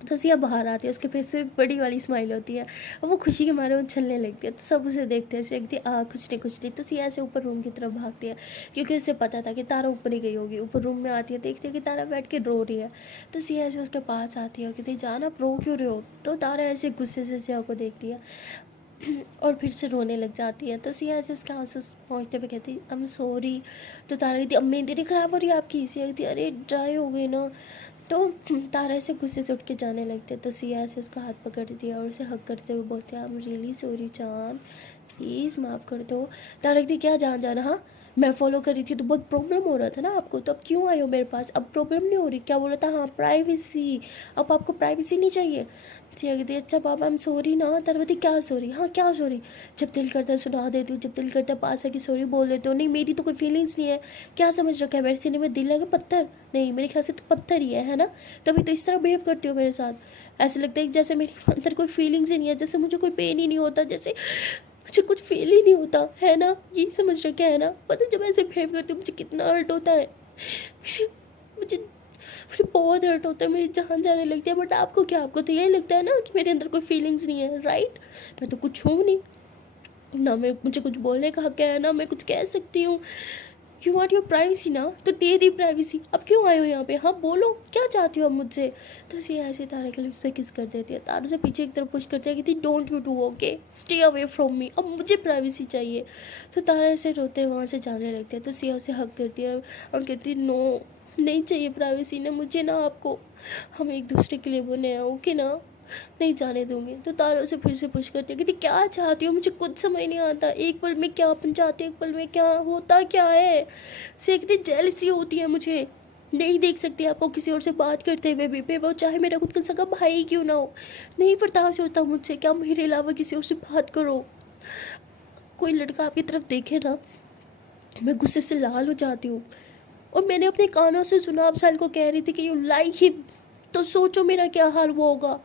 तो सिया बाहर आती है, उसके फेस पे बड़ी वाली स्माइल होती है और वो खुशी के मारे उछलने लगती है। तो सब उसे देखते हैं, सिया कहती कुछ नहीं। तो सिया ऐसे ऊपर रूम की तरफ भागती है क्योंकि उसे पता था कि तारा ऊपर ही गई होगी। ऊपर रूम में आती है, देखती है कि तारा बैठ के रो रही है। तो सिया ऐसे उसके पास आती है और कहती जान आप रो क्यों रहे हो? तो तारा ऐसे गुस्से से सिया को देखती है और फिर से रोने लग जाती है। तो सिया ऐसे उसके आंसू पहुँचते हुए कहती आई एम सॉरी। तो तारा कहती अब मेरी खराब हो रही है आपकी? सिया कहती अरे ड्राई हो गई ना। तो तारा ऐसे गुस्से से उठ के जाने लगते। तो सिया ऐसे उसका हाथ पकड़ दिया और उसे हक करते हुए बोलते हैं आई एम रियली सॉरी जान, प्लीज़ माफ़ कर दो। तारा कहती क्या जान जाना? हाँ मैं फॉलो कर रही थी तो बहुत प्रॉब्लम हो रहा था ना आपको, तो अब क्यों आए हो मेरे पास? अब प्रॉब्लम नहीं हो रही? क्या बोला था? हाँ प्राइवेसी। अब आपको प्राइवेसी नहीं चाहिए? सिया कहती अच्छा पापा आई एम सॉरी ना। तारा कहती क्या सॉरी? हाँ क्या सॉरी? जब दिल करता है सुना देती हूँ, जब दिल करता है पास है कि सॉरी बोल देते हो। नहीं मेरी तो कोई फीलिंग्स नहीं है, क्या समझ रखा है मेरे सीने में दिल है कि पत्थर? नहीं मेरे ख्याल से तो पत्थर ही है ना? तभी तो इस तरह बिहेव करती हो मेरे साथ। ऐसे लगता है कि जैसे मेरे अंदर कोई फीलिंग्स ही नहीं है, जैसे मुझे कोई पेन ही नहीं होता, जैसे मुझे कुछ फील ही नहीं होता है ना। ये समझ रखा है ना? पता है जब ऐसे बिहेव करती हूँ मुझे कितना हर्ट होता है। मुझे मुझे बहुत हर्ट होता है, मेरी जान जाने लगती है। बट आपको क्या, आपको तो यही लगता है ना कि मेरे अंदर कोई फीलिंग्स नहीं है, राइट? मैं तो कुछ हूँ नहीं ना, मैं मुझे कुछ बोलने का हक है ना मैं कुछ कह सकती हूँ। यू वांट योर प्राइवेसी ना, तो दे दी प्राइवेसी। अब क्यों आए हो यहाँ पे? हाँ बोलो क्या चाहती हो अब मुझसे? तो उसे ऐसे तारे के लिप्स पे किस कर देती है। तारों से पीछे की तरफ पुश करती है, कहती don't you do okay, stay away from me, अब मुझे प्राइवेसी चाहिए। तो तारा ऐसे रोते वहाँ से जाने लगते हैं। तो सिया उसे हक करती है और कहती नो नहीं चाहिए प्राइवेसी ना मुझे ना आपको, हम एक दूसरे के लिए बने हैं ओके ना, नहीं जाने दूंगी। तो तारा उसे फिर से पुश करती है, कहती क्या चाहती हो? मुझे कुछ समझ नहीं आता, एक पल में क्या बन जाती है, एक पल में क्या होता क्या है? से कहती जेलसी होती है मुझे, नहीं देख सकती आपको किसी और से बात करते हुए भी, वो चाहे मेरा खुद का सगा भाई क्यों ना हो। नहीं बर्दाश्त होता मुझसे, क्या मेरे अलावा किसी और से बात करो? कोई लड़का आपकी तरफ देखे ना मैं गुस्से से लाल हो जाती हूँ। और मैंने अपने कानों से सुना आप साल को कह रही थी कि यू लाइक हिम, तो सोचो मेरा क्या हाल वो होगा।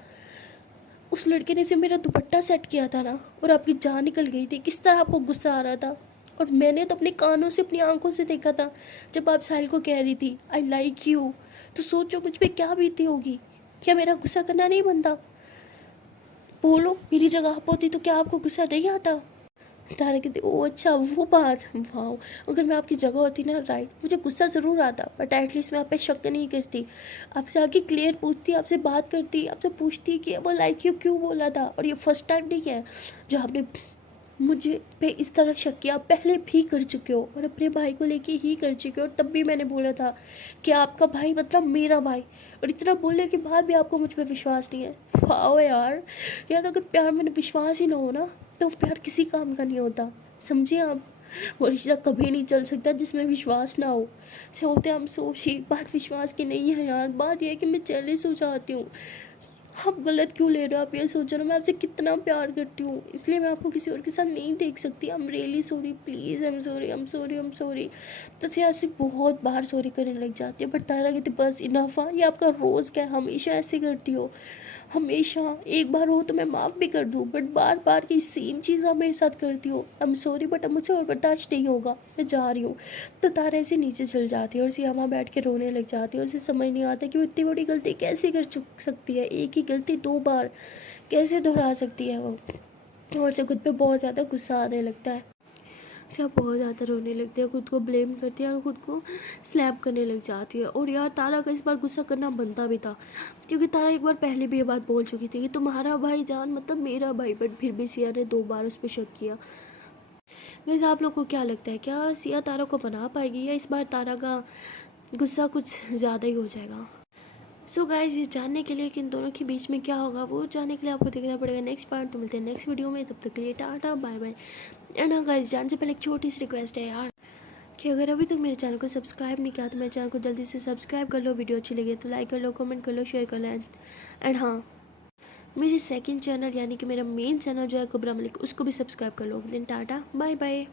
उस लड़के ने से मेरा दुपट्टा सेट किया था ना और आपकी जान निकल गई थी, किस तरह आपको गुस्सा आ रहा था। और मैंने तो अपने कानों से अपनी आंखों से देखा था जब आप साहिल को कह रही थी आई लाइक यू, तो सोचो मुझ पे क्या बीती होगी। क्या मेरा गुस्सा करना नहीं बनता? बोलो मेरी जगह आप होती तो क्या आपको गुस्सा नहीं आता? तारा कहती ओ अच्छा वो बात, वाह अगर मैं आपकी जगह होती ना, राइट, मुझे गुस्सा ज़रूर आता बट एटलीस्ट मैं आप पे शक नहीं करती, आपसे आगे क्लियर पूछती, आपसे बात करती, आपसे पूछती कि वो लाइक यू क्यों बोला था। और ये फर्स्ट टाइम नहीं है जो आपने मुझे पे इस तरह शक किया, आप पहले भी कर चुके हो और अपने भाई को लेके ही कर चुके हो। और तब भी मैंने बोला था कि आपका भाई मतलब मेरा भाई, और इतना बोलने के बाद भी आपको मुझ पर विश्वास नहीं है। वाह यार, यार अगर प्यार में विश्वास ही ना हो ना तो प्यार किसी काम का नहीं होता, समझिए आप। वो रिश्ता कभी नहीं चल सकता जिसमें विश्वास ना हो। से होते हम सोची बात विश्वास की नहीं है यार, बात यह है कि मैं जेलस हो जाती हूँ। आप गलत क्यों ले रहे हो? आप ये सोच रहे हो मैं आपसे कितना प्यार करती हूँ, इसलिए मैं आपको किसी और के साथ नहीं देख सकती। I am really sorry, please I am sorry, I am sorry, I am sorry. तो ऐसे बहुत बार सॉरी करने लग जाती है। बट तारा कहती बस इनफ, ये आपका रोज़ क्या हमेशा ऐसे करती हो? हमेशा एक बार हो तो मैं माफ़ भी कर दूँ बट बार बार की सेम चीज़ आप मेरे साथ करती हो। आई एम सॉरी बट अब मुझे और बर्दाश्त नहीं होगा, मैं जा रही हूँ। तो तारा ऐसे नीचे चल जाती है और सिया वहाँ बैठ के रोने लग जाती है। उसे समझ नहीं आता कि वो इतनी बड़ी गलती कैसे कर चुक सकती है, एक ही गलती दो बार कैसे दोहरा सकती है वो। और से खुद पे बहुत ज़्यादा गुस्सा आने लगता है। सिया बहुत ज़्यादा रोने लगती है, खुद को ब्लेम करती है और खुद को स्लैप करने लग जाती है। और यार तारा का इस बार गुस्सा करना बनता भी था, क्योंकि तारा एक बार पहले भी ये बात बोल चुकी थी कि तुम्हारा भाई जान मतलब मेरा भाई, बट फिर भी सिया ने 2 बार उस पर शक किया। वैसे आप लोग को क्या लगता है, क्या सिया तारा को बना पाएगी या इस बार तारा का गुस्सा कुछ ज़्यादा ही हो जाएगा? सो गाइस, ये जानने के लिए कि इन दोनों के बीच में क्या होगा, वो जानने के लिए आपको देखना पड़ेगा नेक्स्ट पार्ट। तो मिलते हैं नेक्स्ट वीडियो में, तब तक के लिए टाटा बाय बाय। एंड हाँ गाइस, जान से पहले एक छोटी सी रिक्वेस्ट है यार, कि अगर अभी तक मेरे चैनल को सब्सक्राइब नहीं किया तो मेरे चैनल को जल्दी से सब्सक्राइब कर लो। वीडियो अच्छी लगे तो लाइक कर लो, कमेंट कर लो, शेयर कर लो। एंड हाँ, मेरे सेकंड चैनल यानी कि मेरा मेन चैनल जो है कुबरा मलिक, उसको भी सब्सक्राइब कर लो। Then tata bye bye.